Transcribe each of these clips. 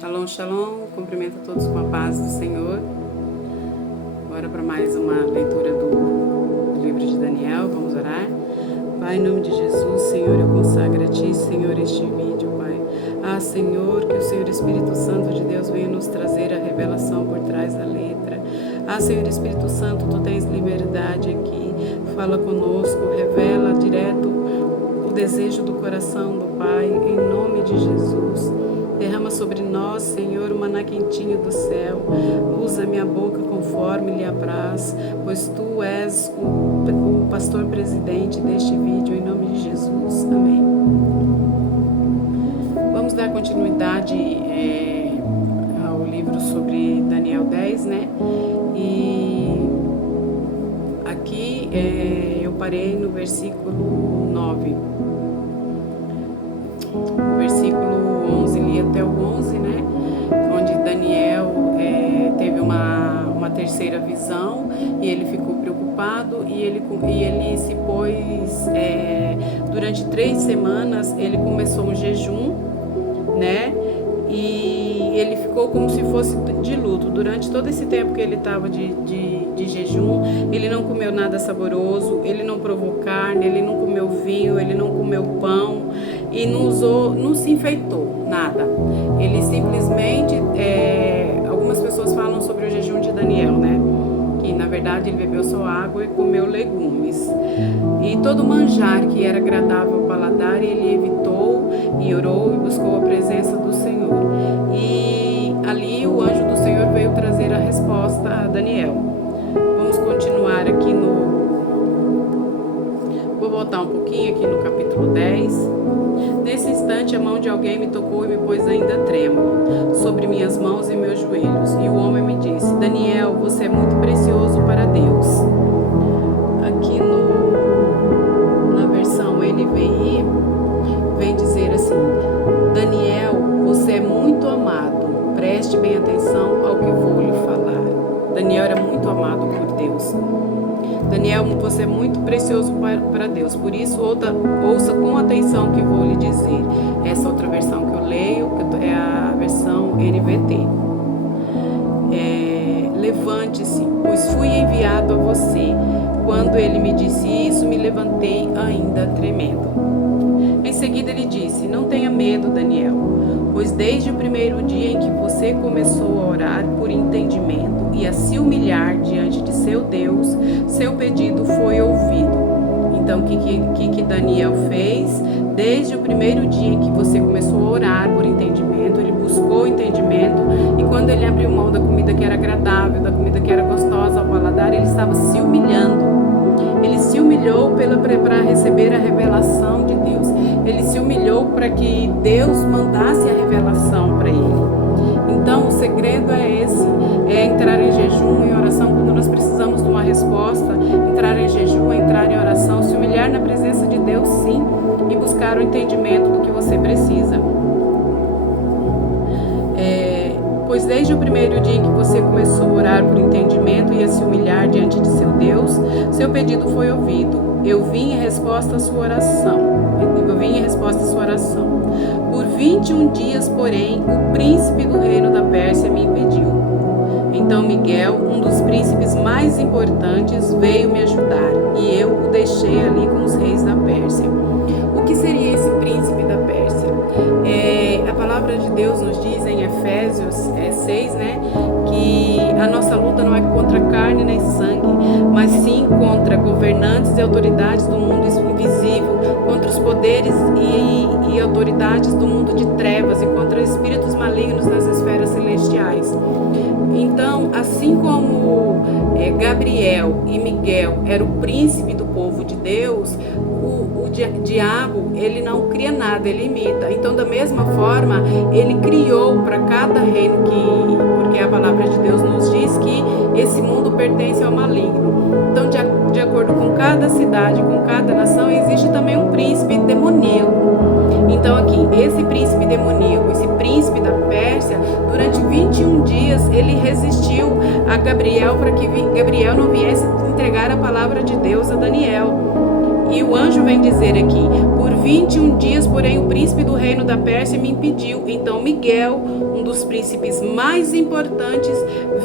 Shalom, shalom, cumprimento a todos com a paz do Senhor. Bora para mais uma leitura do livro de Daniel, vamos orar. Pai, em nome de Jesus, Senhor, eu consagro a Ti, Senhor, este vídeo, Pai. Senhor, que o Senhor Espírito Santo de Deus venha nos trazer a revelação por trás da letra. Senhor Espírito Santo, Tu tens liberdade aqui, fala conosco, revela direto o desejo do coração do Pai, em nome de Jesus. Derrama sobre nós, Senhor, o maná quentinho do céu. Usa minha boca conforme lhe apraz, pois Tu és o pastor presidente deste vídeo, em nome de Jesus. Amém. Vamos dar continuidade ao livro sobre Daniel 10, né? E aqui eu parei no versículo 9. Versículo 11, li até o 11, né? Onde Daniel teve uma terceira visão e ele ficou preocupado e ele se pôs, durante 3 semanas, ele começou um jejum, né? E ele ficou como se fosse de luto. Durante todo esse tempo que ele estava de jejum, ele não comeu nada saboroso, ele não provou carne, ele não comeu vinho, ele não comeu pão e não se enfeitou, nada. Ele simplesmente, algumas pessoas falam sobre o jejum de Daniel, né? Que na verdade ele bebeu só água e comeu legumes. E todo manjar que era agradável ao paladar, ele evitou e orou e buscou a presença do Senhor. E ali o anjo do Senhor veio trazer a resposta a Daniel. Vamos continuar aqui Vou voltar um pouquinho aqui no capítulo 10. Nesse instante a mão de alguém me tocou e me pôs ainda trêmulo sobre minhas mãos e meus joelhos. E o homem me disse: Daniel, você é muito precioso para Deus. Aqui na versão NVI vem dizer assim: Daniel, você é muito amado. Preste bem atenção ao que vou lhe falar. Daniel era muito amado por Deus. Daniel, você é muito precioso para Deus, por isso ouça com atenção o que vou lhe dizer. Essa outra versão que eu leio é a versão NVT. Levante-se, pois fui enviado a você. Quando ele me disse isso, me levantei ainda tremendo. Em seguida ele disse: não tenha medo, Daniel, pois desde o primeiro dia em que você começou a orar por entendimento e a se humilhar diante de seu Deus, seu pedido foi ouvido. Então, o que Daniel fez? Desde o primeiro dia em que você começou a orar por entendimento, ele buscou entendimento, e quando ele abriu mão da comida que era agradável, da comida que era gostosa ao paladar, ele estava se humilhando. Ele se humilhou para receber a revelação de Deus. Ele se humilhou para que Deus mandasse a revelação para ele. Então, o segredo é esse, entrar em jejum e oração quando nós precisamos de uma resposta, entrar em jejum, entrar em oração, se humilhar na presença de Deus, sim, e buscar o entendimento do que você precisa. Pois desde o primeiro dia em que você começou a orar por entendimento e a se humilhar diante de seu Deus, seu pedido foi ouvido. Eu vim em resposta à sua oração. Por 21 dias, porém, o príncipe do reino da Pérsia me impediu. Então Miguel, um dos príncipes mais importantes, veio me ajudar, e eu o deixei ali com os reis da Pérsia. O que seria esse príncipe da Pérsia? A palavra de Deus nos diz em Efésios 6, né, que a nossa luta não é contra carne nem sangue, mas sim contra governantes e autoridades do mundo invisível, contra os poderes e autoridades do mundo de trevas e contra espíritos malignos nas esferas celestiais. Então, assim como Gabriel e Miguel eram o príncipe do povo de Deus, o diabo, ele não cria nada, ele imita. Então, da mesma forma, ele criou para cada reino porque a palavra de Deus nos diz que esse mundo pertence ao maligno. Então, de acordo com cada cidade, com cada nação, existe também um príncipe demoníaco. Então, aqui, esse príncipe demoníaco, esse príncipe da Pérsia, durante 21 dias, ele resistiu a Gabriel para que Gabriel não viesse entregar a palavra de Deus a Daniel. E o anjo vem dizer aqui: por 21 dias, porém, o príncipe do reino da Pérsia me impediu. Então Miguel, um dos príncipes mais importantes,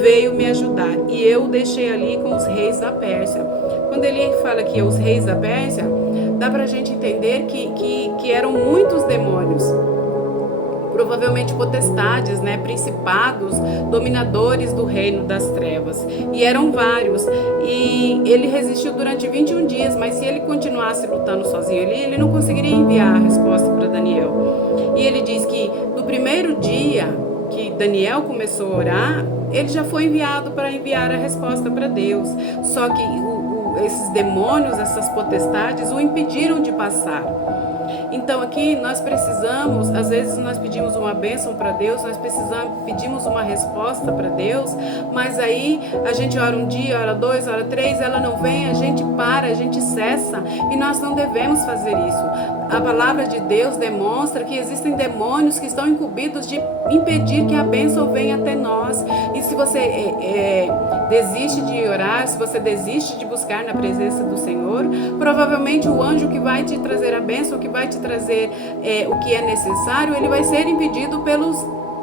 veio me ajudar. E eu o deixei ali com os reis da Pérsia. Quando ele fala que os reis da Pérsia, dá pra gente entender que eram muitos demônios. Provavelmente potestades, né, principados, dominadores do reino das trevas. E eram vários. E ele resistiu durante 21 dias, mas se ele continuasse lutando sozinho ali, ele não conseguiria enviar a resposta para Daniel. E ele diz que no primeiro dia que Daniel começou a orar, ele já foi enviado para enviar a resposta para Deus. Só que esses demônios, essas potestades, o impediram de passar. Então aqui nós precisamos, às vezes nós pedimos uma bênção para Deus, pedimos uma resposta para Deus, mas aí a gente ora um dia, ora dois, ora três, ela não vem, a gente para, a gente cessa, e nós não devemos fazer isso. A palavra de Deus demonstra que existem demônios que estão incumbidos de impedir que a bênção venha até nós. E se você desiste de orar, se você desiste de buscar na presença do Senhor, provavelmente o anjo que vai te trazer a bênção, que vai te trazer o que é necessário, ele vai ser impedido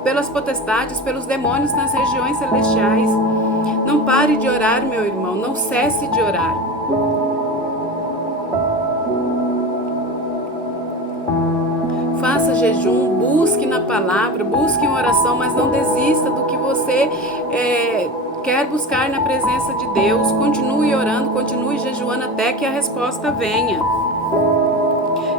pelas potestades, pelos demônios nas regiões celestiais. Não pare de orar, meu irmão, não cesse de orar. Faça jejum, busque na palavra, busque em oração, mas não desista do que você quer buscar na presença de Deus. Continue orando, continue jejuando até que a resposta venha.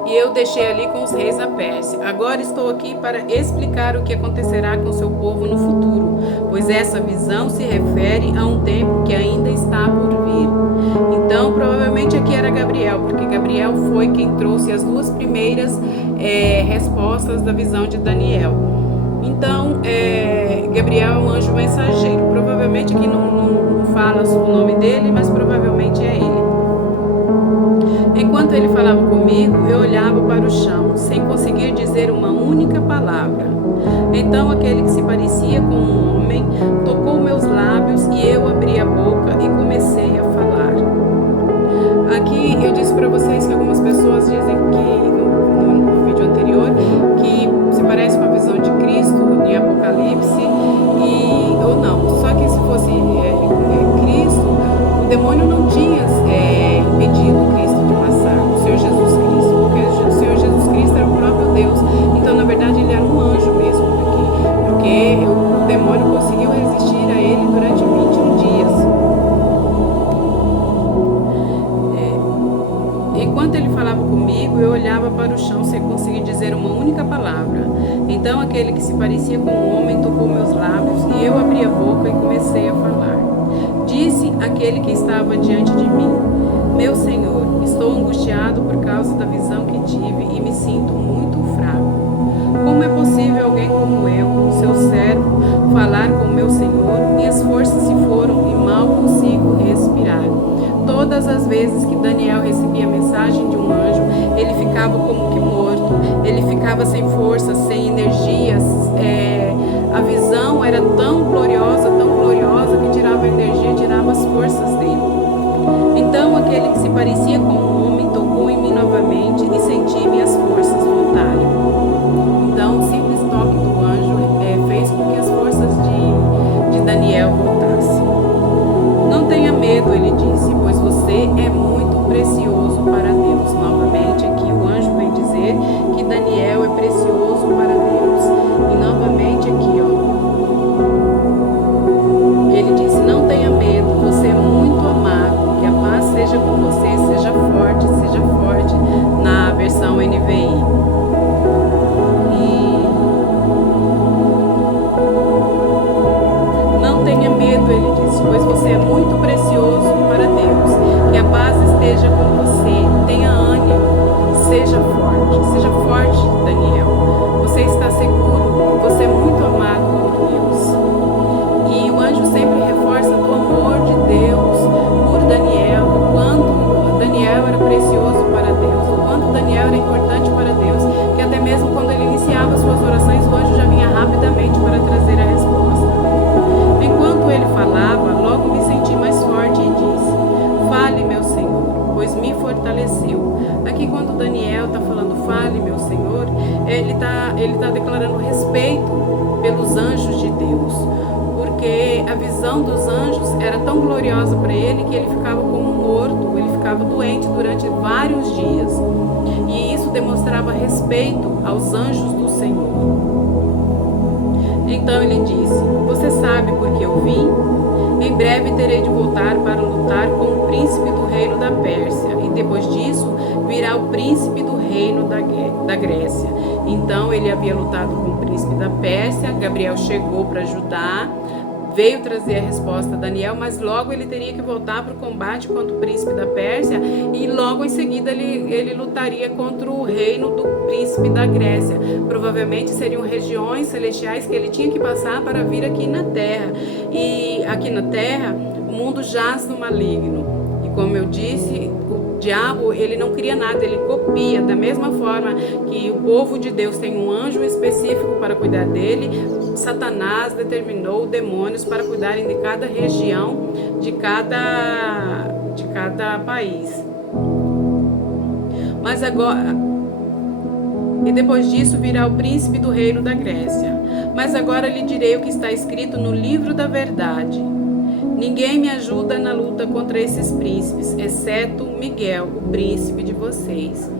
E eu deixei ali com os reis da Pérsia. Agora estou aqui para explicar o que acontecerá com o seu povo no futuro, pois essa visão se refere a um tempo que ainda está por vir. Então, provavelmente aqui era Gabriel, porque Gabriel foi quem trouxe as duas primeiras respostas da visão de Daniel. Então, Gabriel é um anjo mensageiro. Provavelmente aqui não fala o nome dele, mas provavelmente é ele. Enquanto ele falava comigo, eu olhava para o chão, sem conseguir dizer uma única palavra. Então aquele que se parecia com um homem tocou meus lábios e eu abri a boca e comecei a falar. Aqui eu disse para vocês que algumas pessoas dizem que, no vídeo anterior, que se parece com a visão de Cristo em Apocalipse, ou não. Só que se fosse Cristo, o demônio não tinha impedido Cristo de passar, o Senhor Jesus Cristo, porque o Senhor Jesus Cristo era o próprio Deus. Então, na verdade, ele era um anjo mesmo, porque o demônio conseguiu resistir a ele durante 21 dias. Enquanto ele falava comigo, eu olhava para o chão sem conseguir dizer uma única palavra. Então aquele que se parecia com um homem tocou meus lábios e eu abri a boca e comecei a falar. Disse aquele que estava diante de mim: meu Senhor, estou angustiado por causa da visão que tive e me sinto muito fraco. Como é possível alguém como eu, seu servo, falar com meu Senhor? Minhas forças se foram e mal consigo respirar. Todas as vezes que Daniel recebia a mensagem de um anjo, ele ficava como que morto, ele ficava sem força, sem energias. A visão era tão gloriosa que tirava a energia, tirava as forças dele. Então aquele que se parecia com um homem tocou em mim novamente e senti minhas forças voltarem. Então o simples toque do anjo fez com que as forças de Daniel voltassem. Não tenha medo, ele disse, pois você é muito precioso para Deus. Novamente aqui o anjo vem dizer que Daniel é precioso para Deus. E novamente aqui, ele disse: não tenha medo, você é muito amado, que a paz seja com você, seja forte, na versão NVI. pelos anjos de Deus, porque a visão dos anjos era tão gloriosa para ele que ele ficava como morto, ele ficava doente durante vários dias. E isso demonstrava respeito aos anjos do Senhor. Então ele disse: você sabe por que eu vim? Em breve terei de voltar para lutar com o príncipe do reino da Pérsia, e depois disso virá o príncipe do reino da Grécia. Então ele havia lutado com o príncipe da Pérsia. Gabriel chegou para ajudar, veio trazer a resposta a Daniel, mas logo ele teria que voltar para o combate contra o príncipe da Pérsia, e logo em seguida ele lutaria contra o reino do príncipe da Grécia. Provavelmente seriam regiões celestiais que ele tinha que passar para vir aqui na terra. E aqui na terra o mundo jaz no maligno, e como eu disse, o diabo, ele não cria nada, ele copia. Da mesma forma que o povo de Deus tem um anjo específico para cuidar dele, Satanás determinou demônios para cuidarem de cada região, de cada país. Mas agora, e depois disso virá o príncipe do reino da Grécia. Mas agora lhe direi o que está escrito no livro da verdade. Ninguém me ajuda na luta contra esses príncipes, exceto Miguel, o príncipe de vocês.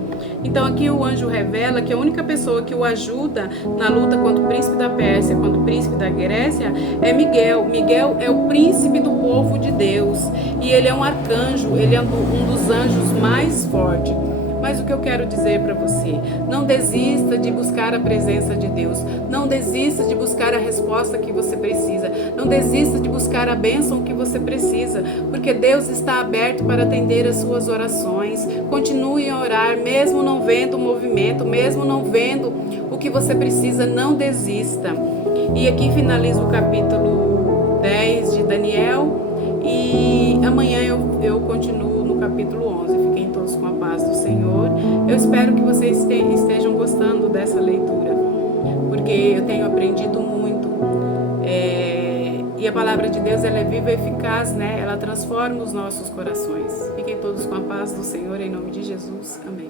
Então aqui o anjo revela que a única pessoa que o ajuda na luta contra o príncipe da Pérsia, contra o príncipe da Grécia, é Miguel. Miguel é o príncipe do povo de Deus, e ele é um arcanjo, ele é um dos anjos mais fortes. Mas o que eu quero dizer para você: não desista de buscar a presença de Deus, não desista de buscar a resposta que você precisa, não desista de buscar a bênção que você precisa, porque Deus está aberto para atender as suas orações. Continue a orar, mesmo não vendo o movimento, mesmo não vendo o que você precisa, não desista. E aqui finaliza o capítulo 10 de Daniel, e amanhã eu continuo no capítulo 11. Fiquem todos com a paz do Senhor. Eu espero que vocês estejam gostando dessa leitura, porque eu tenho aprendido muito. E a palavra de Deus, ela é viva e eficaz, né? Ela transforma os nossos corações. Fiquem todos com a paz do Senhor, em nome de Jesus. Amém.